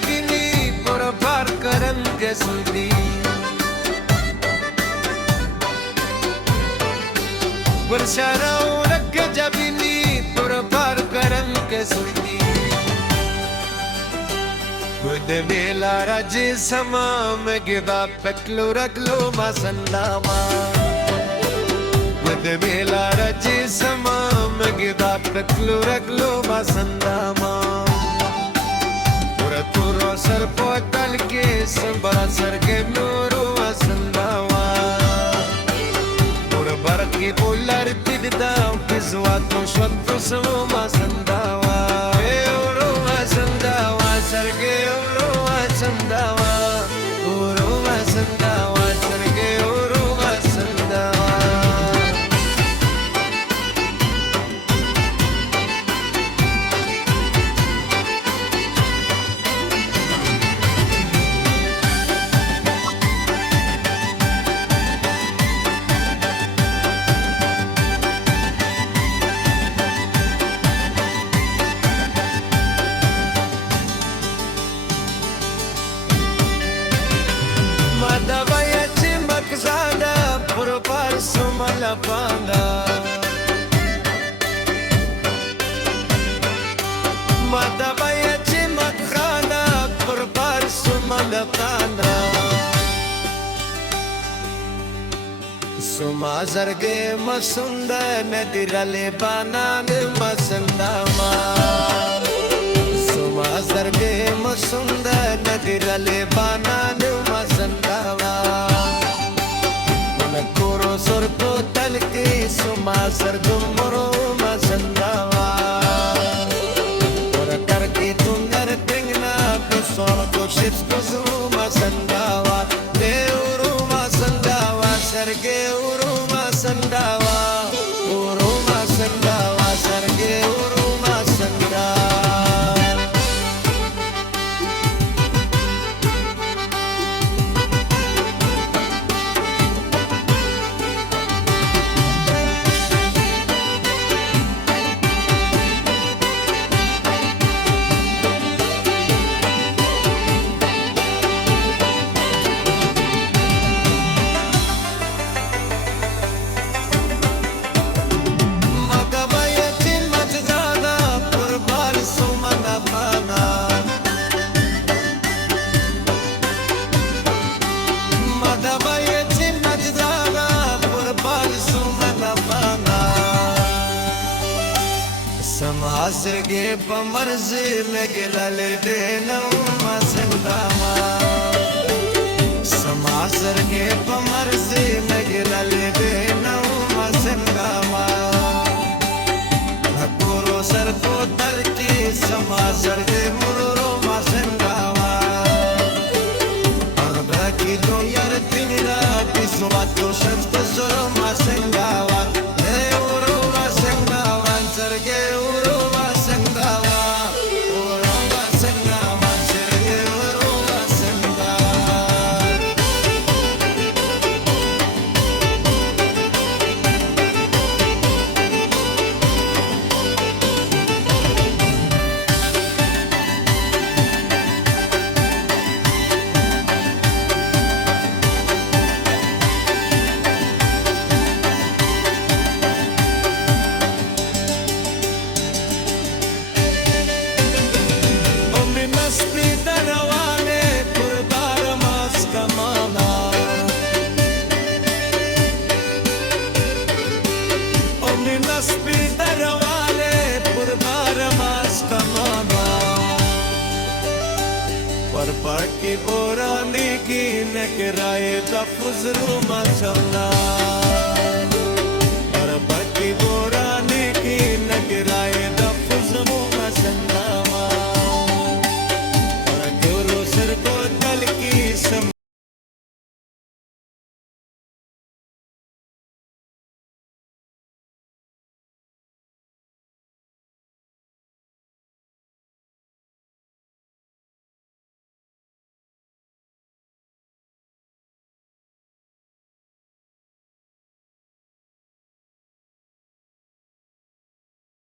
जबीनी पर पार करन के सुधी वर्षाराव रख जबीनी पर पार करन के सुधी खुद मेला राजे समा मगिदा पकलो रगलो मासंदामा खुद मेला राजे समा मगिदा पकलो रगलो मासंदामा Puro sar potal ke sambara sar ke nuru asandawa Puro barki polar tidda pizwa to shwatto sama sandawa Euro asandawa sar ke euro asandawa Puro asandawa sar ke euro asandawa Madavaya chimak zada puro par sumala panda Madavaya chimak zada puro par sumala panda Suma zarge masunda nadirale banan masandama Suma zarge masunda nadirale banan masandama Manakuro sorpo talki suma zarge moro masandama Ora karki tunar tingna kusor ko shits kusuma sandawa Deuru masandawa sarge uru masandawa Uru masandawa sarge uru masandawa Asr ke pamarzi me gilal dena masandama Samasr ke pamarzi me gilal dena masandama Nakuro sar ko tarki samasr ke mururo masandama Arba ki do yar tinira kiswat ko shans ko zoro masandama Euro masandama sarge Parki borani ki nekiraye da fuzru mashallah